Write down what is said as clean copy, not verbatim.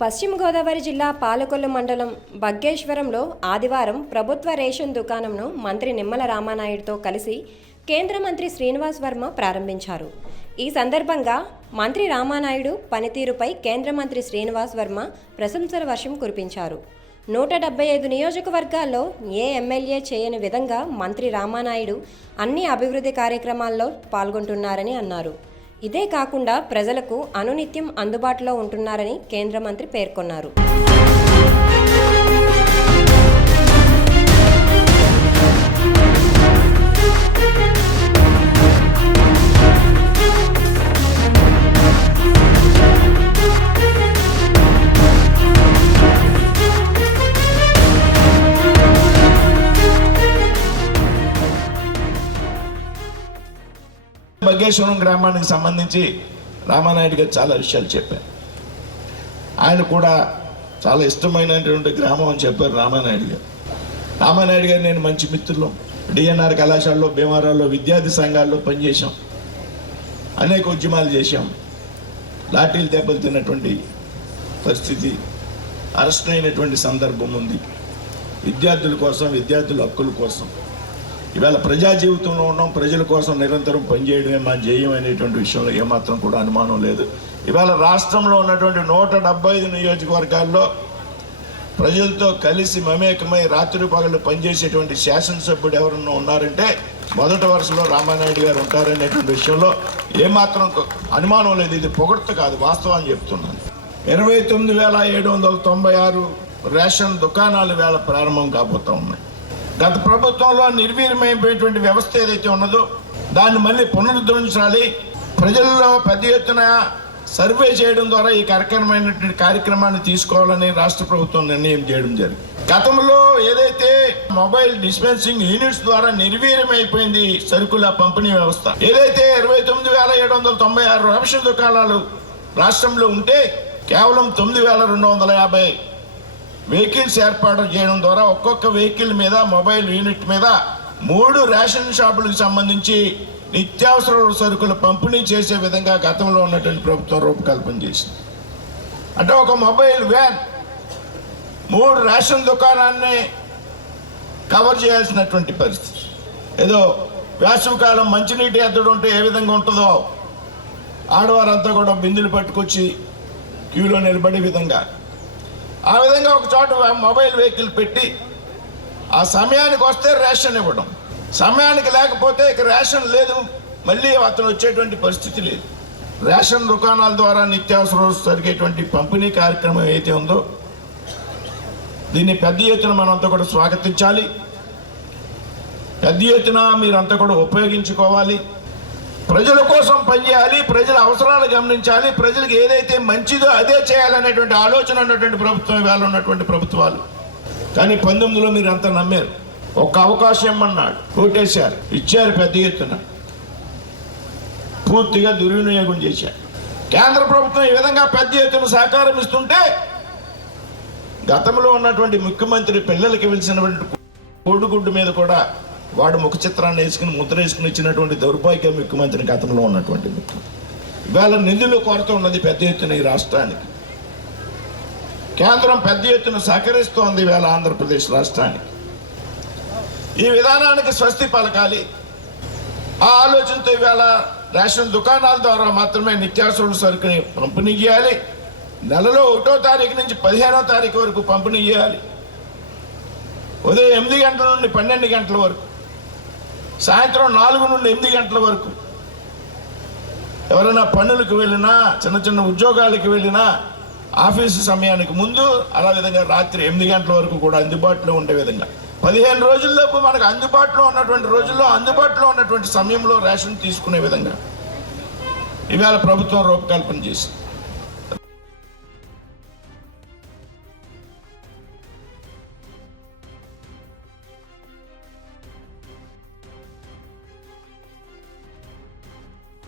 పశ్చిమ గోదావరి జిల్లా పాలకొల్లు మండలం బగ్గేశ్వరంలో ఆదివారం ప్రభుత్వ రేషన్ దుకాణంను మంత్రి నిమ్మల రామానాయుడుతో కలిసి కేంద్ర మంత్రి శ్రీనివాస్ వర్మ ప్రారంభించారు. ఈ సందర్భంగా మంత్రి రామానాయుడు పనితీరుపై కేంద్ర మంత్రి శ్రీనివాస్ వర్మ ప్రశంసల వర్షం కురిపించారు. 175 నియోజకవర్గాల్లో ఏ ఎమ్మెల్యే చేయని విధంగా మంత్రి రామానాయుడు అన్ని అభివృద్ధి కార్యక్రమాల్లో పాల్గొంటున్నారని అన్నారు. ఇదే కాకుండా ప్రజలకు అనునిత్యం అందుబాటులో ఉంటున్నారని కేంద్ర మంత్రి పేర్కొన్నారు. బగ్గేశ్వరం గ్రామానికి సంబంధించి రామానాయుడు గారు చాలా విషయాలు చెప్పారు. ఆయన కూడా చాలా ఇష్టమైనటువంటి గ్రామం అని చెప్పారు రామానాయుడు గారు. రామానాయుడు గారు నేను మంచి మిత్రులు. డిఎన్ఆర్ కళాశాలలో భీమవరంలో విద్యార్థి సంఘాల్లో పనిచేశాం, అనేక ఉద్యమాలు చేశాం. లాఠీలు దెబ్బలు తిన్నటువంటి పరిస్థితి, అరెస్ట్ అయినటువంటి సందర్భం ఉంది. విద్యార్థుల కోసం, విద్యార్థుల హక్కుల కోసం ఇవాళ ప్రజా జీవితంలో ఉన్నాం. ప్రజల కోసం నిరంతరం పనిచేయడమే మా ధ్యేయం అనేటువంటి విషయంలో ఏమాత్రం కూడా అనుమానం లేదు. ఇవాళ రాష్ట్రంలో ఉన్నటువంటి 175 నియోజకవర్గాల్లో ప్రజలతో కలిసి మమేకమై రాత్రి పగళ్ళు పనిచేసేటువంటి శాసనసభ్యుడు ఎవరన్నా ఉన్నారంటే మొదటి వరుసలో రామానాయుడు గారు ఉంటారనేటువంటి విషయంలో ఏమాత్రం అనుమానం లేదు. ఇది పొగడ్త కాదు, వాస్తవాన్ని చెప్తున్నాను. 29,796 రేషన్ దుకాణాలు వేళ ప్రారంభం కాబోతూ ఉన్నాయి. గత ప్రభుత్వంలో నిర్వీర్యమైపోయేటువంటి వ్యవస్థ ఏదైతే ఉన్నదో దాన్ని మళ్ళీ పునరుద్ధరించాలి. ప్రజల్లో పెద్ద ఎత్తున సర్వే చేయడం ద్వారా ఈ కార్యక్రమాన్ని తీసుకోవాలని రాష్ట్ర ప్రభుత్వం నిర్ణయం చేయడం జరిగింది. గతంలో ఏదైతే మొబైల్ డిస్పెన్సింగ్ యూనిట్స్ ద్వారా నిర్వీర్యమైపోయింది సరుకుల పంపిణీ వ్యవస్థ, ఏదైతే 29,796 రేషన్ దుకాణాలు రాష్ట్రంలో ఉంటే కేవలం 9,250 వెహికల్స్ ఏర్పాటు చేయడం ద్వారా ఒక్కొక్క వెహికల్ మీద, మొబైల్ యూనిట్ మీద 3 రేషన్ షాపులకు సంబంధించి నిత్యావసర సరుకుల పంపిణీ చేసే విధంగా గతంలో ఉన్నటువంటి ప్రభుత్వం రూపకల్పన చేసింది. అంటే ఒక మొబైల్ వ్యాన్ 3 రేషన్ దుకాణాన్ని కవర్ చేయాల్సినటువంటి పరిస్థితి. ఏదో వేసవికాలం మంచినీటి ఎద్దడు ఉంటే ఏ విధంగా ఉంటుందో ఆడవారంతా కూడా బిందులు పట్టుకొచ్చి క్యూలో నిలబడే విధంగా ఆ విధంగా ఒక చోట మొబైల్ వెహికల్ పెట్టి ఆ సమయానికి వస్తే రేషన్ ఇవ్వడం, సమయానికి లేకపోతే ఇక రేషన్ లేదు, మళ్ళీ అతను వచ్చేటువంటి పరిస్థితి లేదు. రేషన్ దుకాణాల ద్వారా నిత్యావసర జరిగేటువంటి పంపిణీ కార్యక్రమం ఏదైతే ఉందో దీన్ని పెద్ద ఎత్తున మనంతా కూడా స్వాగతించాలి. పెద్ద ఎత్తున మీరంతా కూడా ఉపయోగించుకోవాలి. ప్రజల కోసం పనిచేయాలి, ప్రజల అవసరాలు గమనించాలి, ప్రజలకు ఏదైతే మంచిదో అదే చేయాలనేటువంటి ఆలోచన ఉన్నటువంటి ప్రభుత్వం ఇవాళ ఉన్నటువంటి ప్రభుత్వాలు. కానీ 19లో మీరు అంతా నమ్మారు. ఒక అవకాశం ఇమ్మన్నాడు, కోటేశారు, ఇచ్చారు, పెద్ద ఎత్తున పూర్తిగా దుర్వినియోగం చేశారు. కేంద్ర ప్రభుత్వం ఈ విధంగా పెద్ద ఎత్తున సహకారం ఇస్తుంటే గతంలో ఉన్నటువంటి ముఖ్యమంత్రి పిల్లలకి వెలిసినటువంటి కోడిగుడ్డు మీద కూడా వాడు ముఖ చిత్రాన్ని వేసుకుని ముద్ర వేసుకుని ఇచ్చినటువంటి దౌర్భాగ్య ముఖ్యమంత్రి గతంలో ఉన్నటువంటి ముఖ్యమంత్రి. ఇవాళ నిధులు కొరత ఉన్నది పెద్ద ఎత్తున ఈ రాష్ట్రానికి. కేంద్రం పెద్ద ఎత్తున సహకరిస్తోంది ఇవాళ ఆంధ్రప్రదేశ్ రాష్ట్రానికి. ఈ విధానానికి స్వస్తి పలకాలి. ఆ ఆలోచనతో ఇవాళ రేషన్ దుకాణాల ద్వారా మాత్రమే నిత్యావసర సరుకుని పంపిణీ చేయాలి. నెలలో 1వ తారీఖు నుంచి 15వ తారీఖు వరకు పంపిణీ చేయాలి. ఉదయం 8 గంటల నుండి 12 గంటల వరకు, సాయంత్రం 4 నుండి 8 గంటల వరకు. ఎవరైనా పనులకు వెళ్ళినా, చిన్న చిన్న ఉద్యోగాలకు వెళ్ళినా ఆఫీసు సమయానికి ముందు, అలా విధంగా రాత్రి 8 గంటల వరకు కూడా అందుబాటులో ఉండే విధంగా 15 రోజుల్లోపు మనకు అందుబాటులో ఉన్నటువంటి రోజుల్లో అందుబాటులో ఉన్నటువంటి సమయంలో రేషన్ తీసుకునే విధంగా ఇవాళ ప్రభుత్వం రూపకల్పన చేసింది.